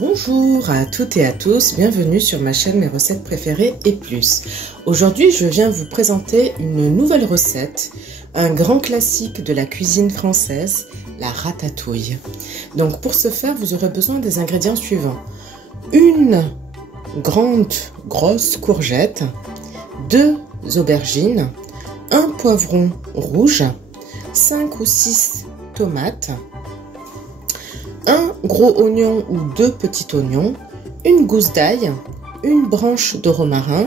Bonjour à toutes et à tous, bienvenue sur ma chaîne Mes recettes préférées et plus. Aujourd'hui, je viens vous présenter une nouvelle recette, un grand classique de la cuisine française, la ratatouille. Donc pour ce faire, vous aurez besoin des ingrédients suivants. Une grande grosse courgette, 2 aubergines, un poivron rouge, 5 ou 6 tomates, un gros oignon ou 2 petits oignons, une gousse d'ail, une branche de romarin,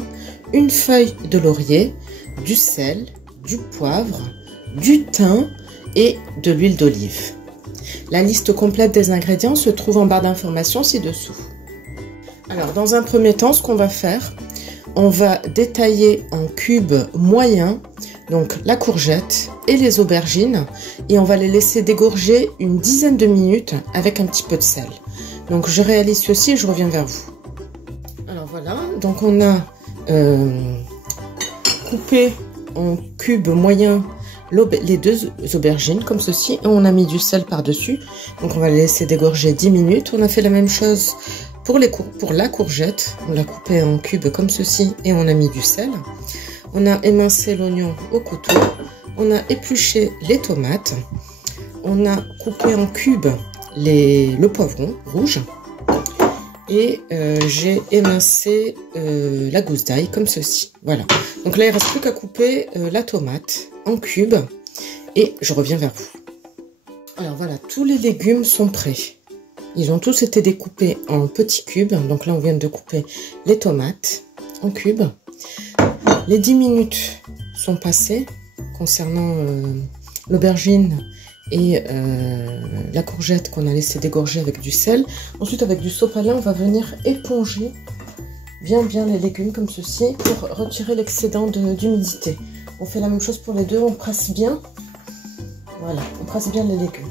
une feuille de laurier, du sel, du poivre, du thym et de l'huile d'olive. La liste complète des ingrédients se trouve en barre d'informations ci-dessous. Alors, dans un premier temps, ce qu'on va faire, on va détailler en cubes moyens donc la courgette et les aubergines et on va les laisser dégorger une dizaine de minutes avec un petit peu de sel. Donc je réalise ceci et je reviens vers vous. Alors voilà, donc on a coupé en cubes moyens les 2 aubergines comme ceci et on a mis du sel par dessus. Donc on va les laisser dégorger 10 minutes. On a fait la même chose pour la courgette, on l'a coupée en cubes comme ceci et on a mis du sel. On a émincé l'oignon au couteau, on a épluché les tomates, on a coupé en cubes le poivron rouge et j'ai émincé la gousse d'ail comme ceci. Voilà, donc là il ne reste plus qu'à couper la tomate en cubes et je reviens vers vous. Alors voilà, tous les légumes sont prêts. Ils ont tous été découpés en petits cubes. Donc là, on vient de couper les tomates en cubes. Les 10 minutes sont passées concernant l'aubergine et la courgette qu'on a laissé dégorger avec du sel. Ensuite, avec du sopalin, on va venir éponger bien les légumes comme ceci pour retirer l'excédent d'humidité. On fait la même chose pour les deux, on presse bien. Voilà, on presse bien les légumes.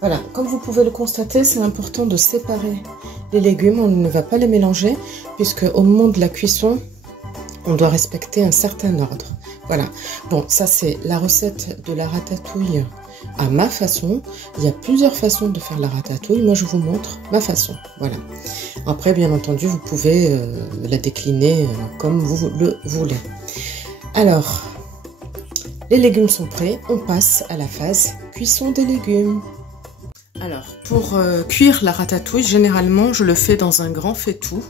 Voilà, comme vous pouvez le constater, c'est important de séparer les légumes. On ne va pas les mélanger puisque au moment de la cuisson, on doit respecter un certain ordre. Voilà, bon, ça c'est la recette de la ratatouille à ma façon. Il y a plusieurs façons de faire la ratatouille. Moi, je vous montre ma façon. Voilà. Après, bien entendu, vous pouvez la décliner comme vous le voulez. Alors, les légumes sont prêts. On passe à la phase cuisson des légumes. Alors, pour cuire la ratatouille, généralement, je le fais dans un grand faitout,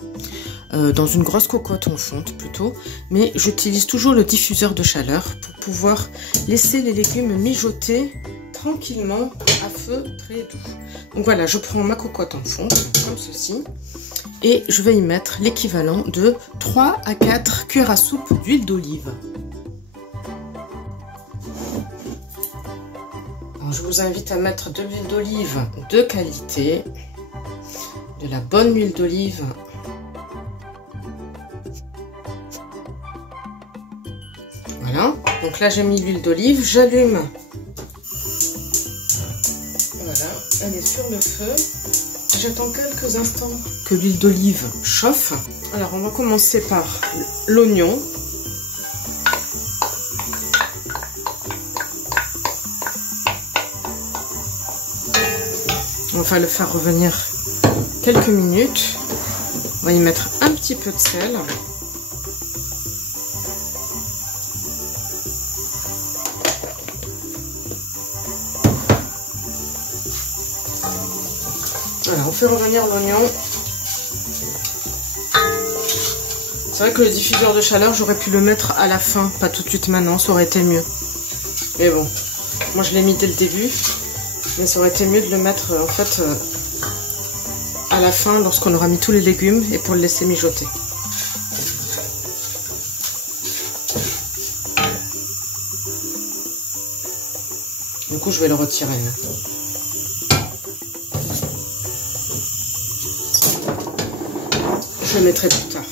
dans une grosse cocotte en fonte plutôt, mais j'utilise toujours le diffuseur de chaleur pour pouvoir laisser les légumes mijoter tranquillement à feu très doux. Donc voilà, je prends ma cocotte en fonte, comme ceci, et je vais y mettre l'équivalent de 3 à 4 cuillères à soupe d'huile d'olive. Je vous invite à mettre de l'huile d'olive de qualité, de la bonne huile d'olive. Voilà, donc là j'ai mis l'huile d'olive, j'allume. Voilà, elle est sur le feu. J'attends quelques instants que l'huile d'olive chauffe. Alors on va commencer par l'oignon. On va le faire revenir quelques minutes. On va y mettre un petit peu de sel. Voilà, on fait revenir l'oignon. C'est vrai que le diffuseur de chaleur, j'aurais pu le mettre à la fin, pas tout de suite maintenant, ça aurait été mieux. Mais bon, moi je l'ai mis dès le début. Mais ça aurait été mieux de le mettre en fait à la fin lorsqu'on aura mis tous les légumes et pour le laisser mijoter. Du coup, je vais le retirer. Je le mettrai plus tard.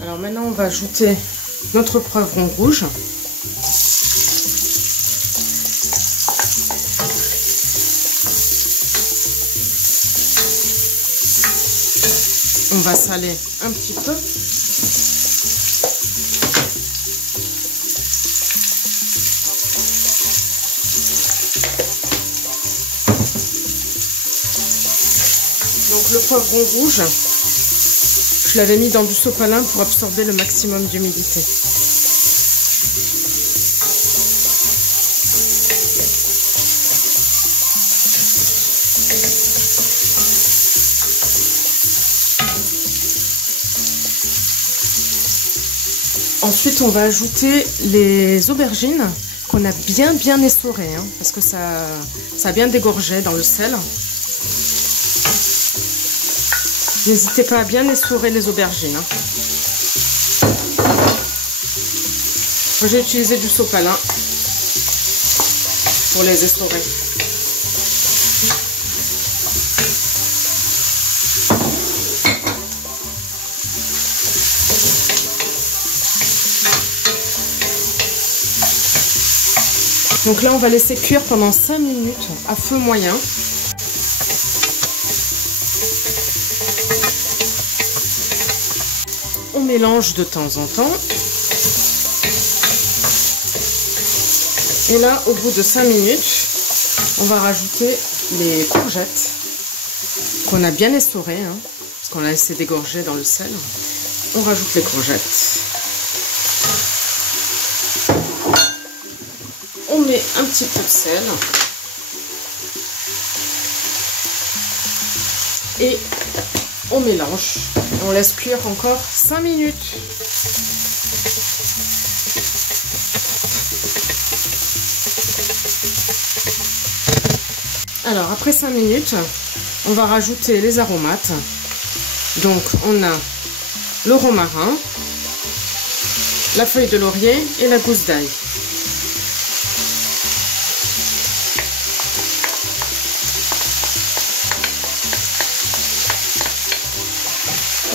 Alors maintenant, on va ajouter notre poivron rouge. On va saler un petit peu. Donc le poivron rouge, je l'avais mis dans du sopalin pour absorber le maximum d'humidité. Ensuite, on va ajouter les aubergines qu'on a bien essorées, hein, parce que ça a bien dégorgé dans le sel. N'hésitez pas à bien essorer les aubergines. Hein. Moi, j'ai utilisé du sopalin pour les essorer. Donc là, on va laisser cuire pendant 5 minutes à feu moyen. On mélange de temps en temps. Et là, au bout de 5 minutes, on va rajouter les courgettes qu'on a bien essorées, hein, parce qu'on a laissé dégorger dans le sel. On rajoute les courgettes. On met un petit peu de sel. Et on mélange. On laisse cuire encore 5 minutes. Alors, après 5 minutes, on va rajouter les aromates. Donc, on a le romarin, la feuille de laurier et la gousse d'ail.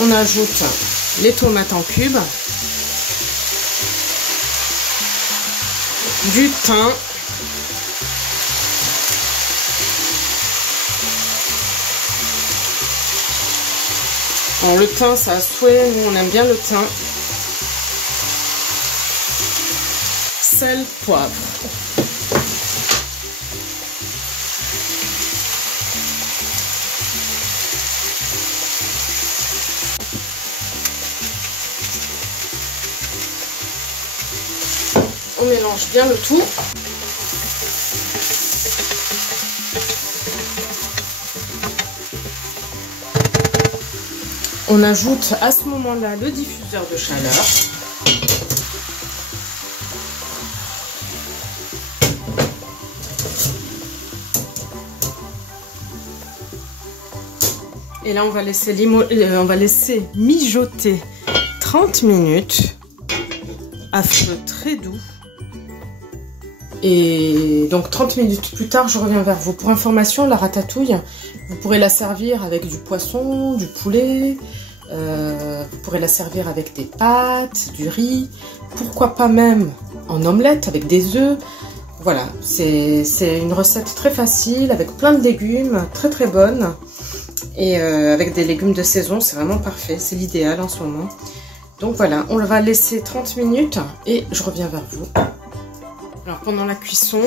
On ajoute les tomates en cubes, du thym, bon, le thym, ça a souhait, nous on aime bien le thym, sel, poivre. On mélange bien le tout. On ajoute à ce moment-là le diffuseur de chaleur. Et là, on va laisser mijoter 30 minutes à feu très doux. Et donc 30 minutes plus tard, je reviens vers vous. Pour information, la ratatouille, vous pourrez la servir avec du poisson, du poulet, vous pourrez la servir avec des pâtes, du riz, pourquoi pas même en omelette avec des œufs. Voilà, c'est une recette très facile avec plein de légumes, très bonne. Et avec des légumes de saison, c'est vraiment parfait, c'est l'idéal en ce moment. Donc voilà, on va laisser 30 minutes et je reviens vers vous. Alors pendant la cuisson,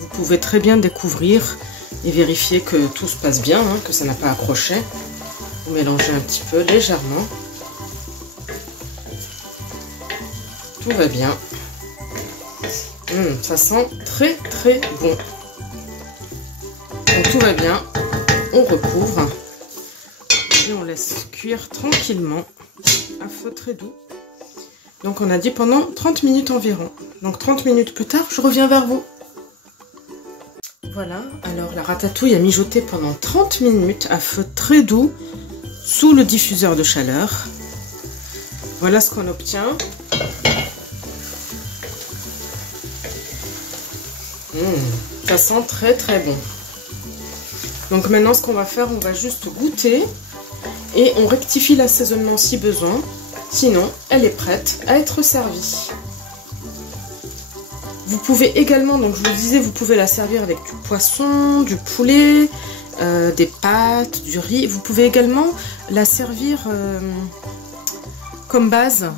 vous pouvez très bien découvrir et vérifier que tout se passe bien, hein, que ça n'a pas accroché. Vous mélangez un petit peu légèrement. Tout va bien. Ça sent très bon. Donc tout va bien. On recouvre. Et on laisse cuire tranquillement à feu très doux. Donc on a dit pendant 30 minutes environ. Donc 30 minutes plus tard, je reviens vers vous. Voilà, alors la ratatouille a mijoté pendant 30 minutes à feu très doux sous le diffuseur de chaleur. Voilà ce qu'on obtient. Ça sent très bon. Donc maintenant ce qu'on va faire, on va juste goûter et on rectifie l'assaisonnement si besoin. Sinon, elle est prête à être servie. Vous pouvez également, donc je vous le disais, vous pouvez la servir avec du poisson, du poulet, des pâtes, du riz. Vous pouvez également la servir comme base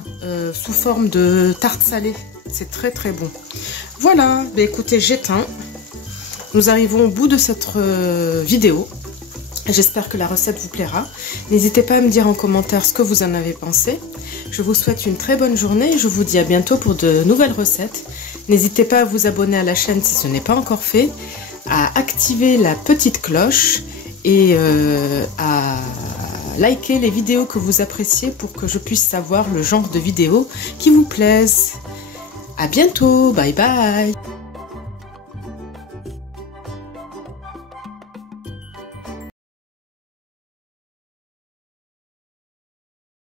sous forme de tarte salée. C'est très bon. Voilà, bah écoutez, j'éteins. Nous arrivons au bout de cette vidéo. J'espère que la recette vous plaira. N'hésitez pas à me dire en commentaire ce que vous en avez pensé. Je vous souhaite une très bonne journée et je vous dis à bientôt pour de nouvelles recettes. N'hésitez pas à vous abonner à la chaîne si ce n'est pas encore fait, à activer la petite cloche et à liker les vidéos que vous appréciez pour que je puisse savoir le genre de vidéos qui vous plaisent. À bientôt, bye bye.